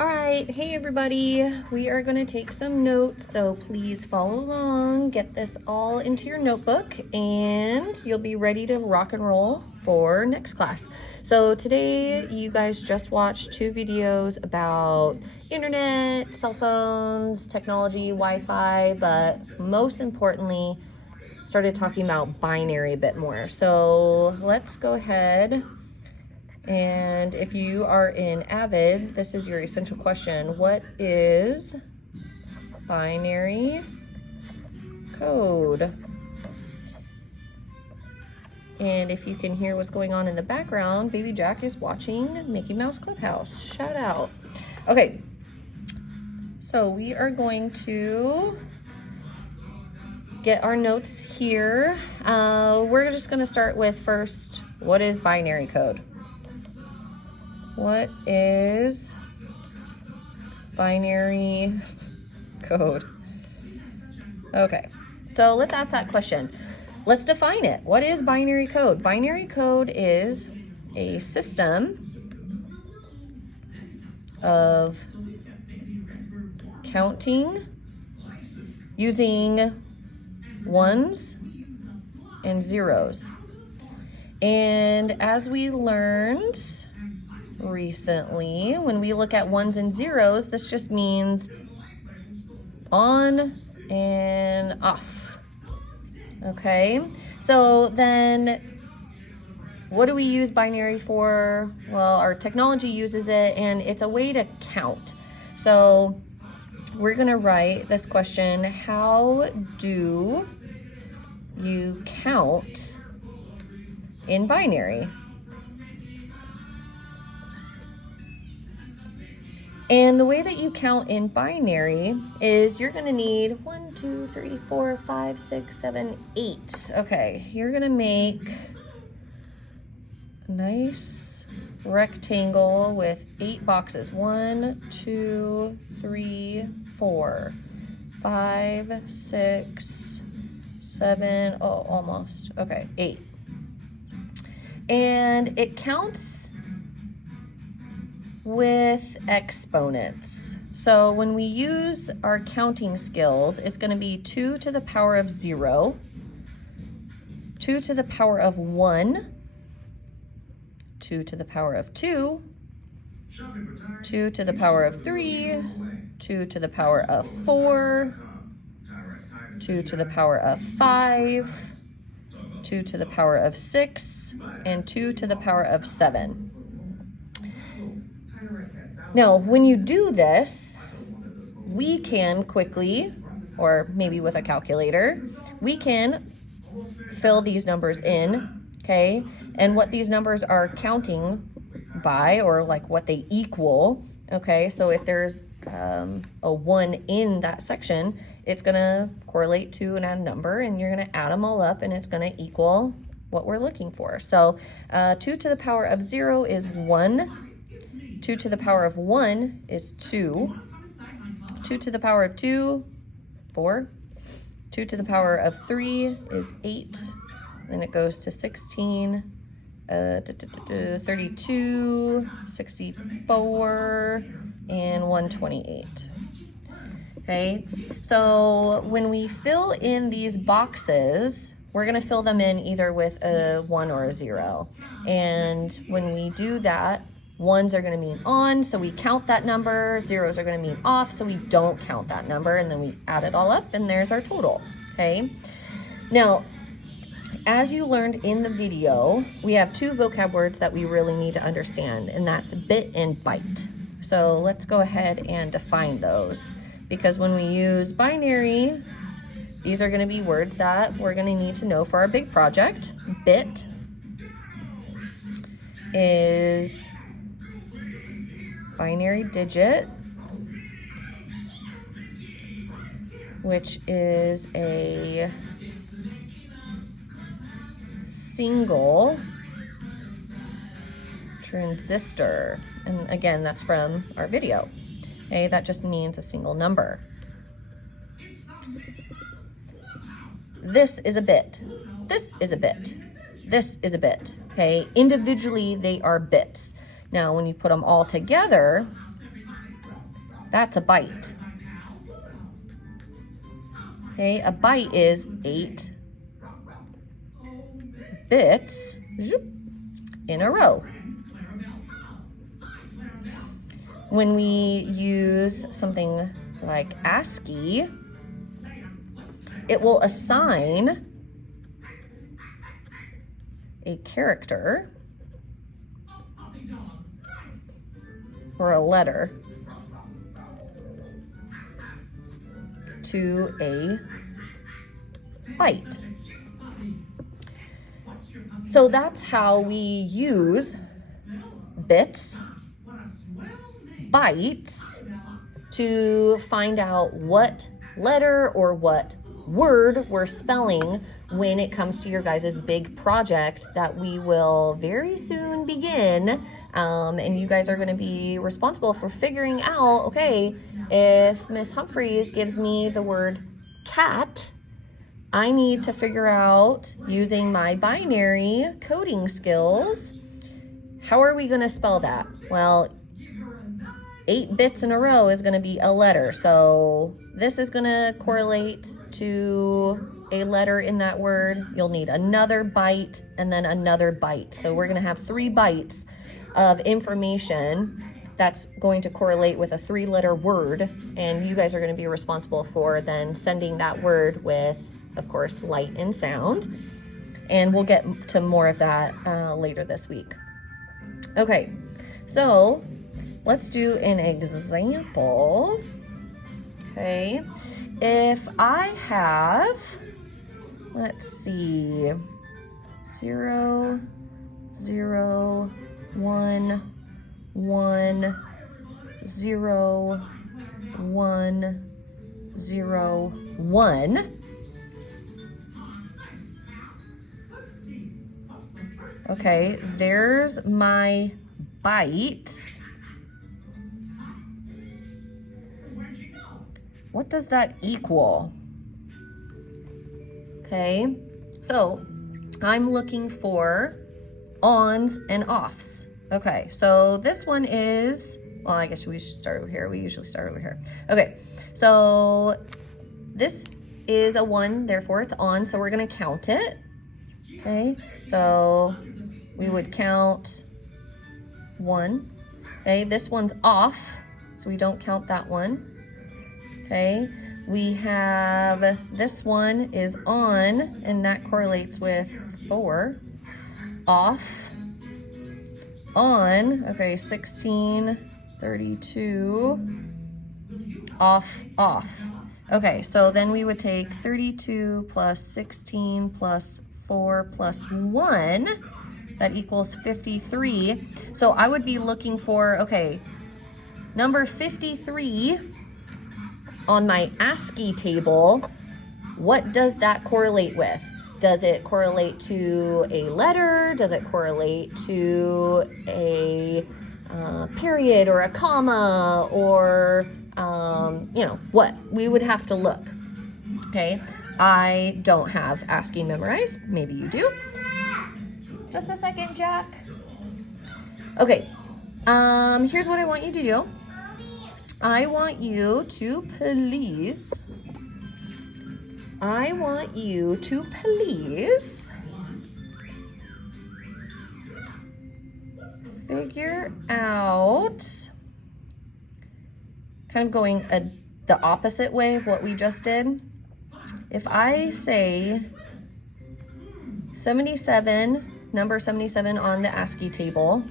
All right, hey everybody, we are going to take some notes, so please follow along, get this all into your notebook, and you'll be ready to rock and roll for next class. So today you guys just watched 2 videos about internet, cell phones, technology, Wi-Fi, but most importantly started talking about binary a bit more. So let's go ahead. And if you are in Avid, this is your essential question. What is binary code? And if you can hear what's going on in the background, Baby Jack is watching Mickey Mouse Clubhouse. Shout out. Okay, so we are going to get our notes here. We're just going to start with first, what is binary code? What is binary code? Okay, so let's ask that question. Let's define it. What is binary code? Binary code is a system of counting using ones and zeros. And as we learned recently, when we look at ones and zeros, this just means on and off. Okay, so then what do we use binary for? Well, our technology uses it, and it's a way to count. So we're going to write this question: how do you count in binary? And the way that you count in binary is you're gonna need 1, 2, 3, 4, 5, 6, 7, 8. Okay, you're gonna make a nice rectangle with 8 boxes. 1, 2, 3, 4, 5, 6, 7, oh, almost. Okay, 8. And it counts with exponents. So when we use our counting skills, it's going to be 2 to the power of 0, 2 to the power of 1, 2 to the power of 2, 2 to the power of 3, 2 to the power of 4, 2 to the power of 5, 2 to the power of 6, and 2 to the power of 7. Now, when you do this, we can quickly, or maybe with a calculator, we can fill these numbers in, okay? And what these numbers are counting by, or like what they equal, okay? So if there's a 1 in that section, it's gonna correlate to an odd number, and you're gonna add them all up, and it's gonna equal what we're looking for. So 2 to the power of 0 is 1. 2 to the power of 1 is 2. 2 to the power of 2, 4. 2 to the power of 3 is 8. Then it goes to 16, 32, 64, and 128. Okay, so when we fill in these boxes, we're going to fill them in either with a 1 or a 0. And when we do that, ones are going to mean on, so we count that number. Zeros are going to mean off, so we don't count that number, and then we add it all up, and there's our total. Okay, now as you learned in the video, we have 2 vocab words that we really need to understand, and that's bit and byte. So let's go ahead and define those, because when we use binary, these are going to be words that we're going to need to know for our big project. Bit is binary digit, which is a single transistor. And again, that's from our video. Okay, that just means a single number. This is a bit. This is a bit. This is a bit. Okay, individually they are bits. Now, when you put them all together, That's a byte. Okay, a byte is 8 bits in a row. When we use something like ASCII, it will assign a character or a letter to a byte. So that's how we use bits, bytes, to find out what letter or what word we're spelling when it comes to your guys' big project that we will very soon begin. And you guys are going to be responsible for figuring out, okay, if Miss Humphreys gives me the word cat, I need to figure out, using my binary coding skills, how are we going to spell that? Well, 8 bits in a row is going to be a letter. So this is going to correlate to a letter in that word. You'll need another byte and then another byte. So we're going to have 3 bytes of information that's going to correlate with a 3-letter word. And you guys are going to be responsible for then sending that word with, of course, light and sound. And we'll get to more of that later this week. Okay, so let's do an example. Okay, if I have, let's see, 0, 0, 1, 1, 0, 1, 0, 1. Okay, there's my byte. What does that equal? Okay, so I'm looking for ons and offs. Okay, so this one is, well, I guess we should start over here. We usually start over here. Okay, so this is a 1, therefore it's on, so we're gonna count it. Okay, so we would count 1. Okay, this one's off, so we don't count that one. Okay, we have this one is on, and that correlates with 4. Off, on, okay, 16, 32, off, off. Okay, so then we would take 32 plus 16 plus 4 plus 1, that equals 53. So I would be looking for, okay, number 53 on my ASCII table, what does that correlate with? Does it correlate to a letter? Does it correlate to a period or a comma or, you know, what? We would have to look, okay? I don't have ASCII memorized. Maybe you do. Just a second, Jack. Okay, here's what I want you to do. I want you to please figure out, kind of going the opposite way of what we just did. If I say 77, number 77 on the ASCII table,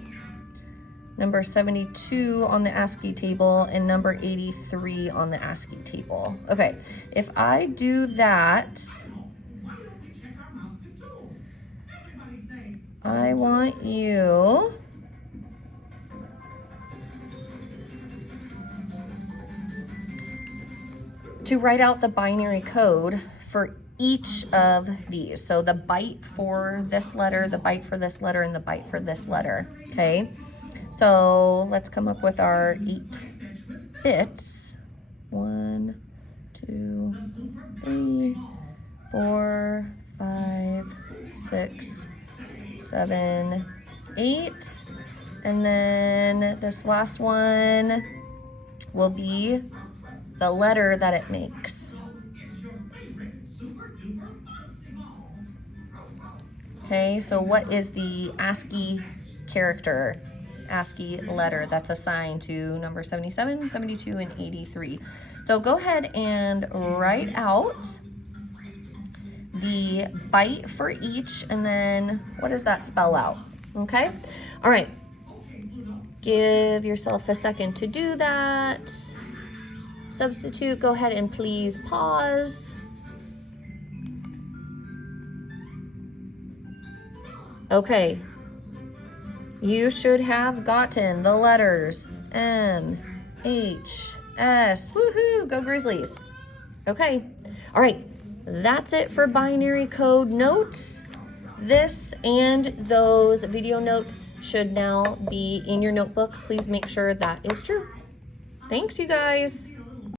number 72 on the ASCII table, and number 83 on the ASCII table. Okay, if I do that, I want you to write out the binary code for each of these. So the byte for this letter, the byte for this letter, and the byte for this letter, okay? So let's come up with our 8 bits. 1, 2, 3, 4, 5, 6, 7, 8. And then this last one will be the letter that it makes. Okay, so what is the ASCII character, ASCII letter that's assigned to number 77, 72, and 83? So go ahead and write out the byte for each, and then what does that spell out? Okay, all right. Give yourself a second to do that. Substitute, go ahead and please pause. Okay, you should have gotten the letters M, H, S. Woohoo, go Grizzlies. Okay, all right, that's it for binary code notes. This and those video notes should now be in your notebook. Please make sure that is true. Thanks, you guys.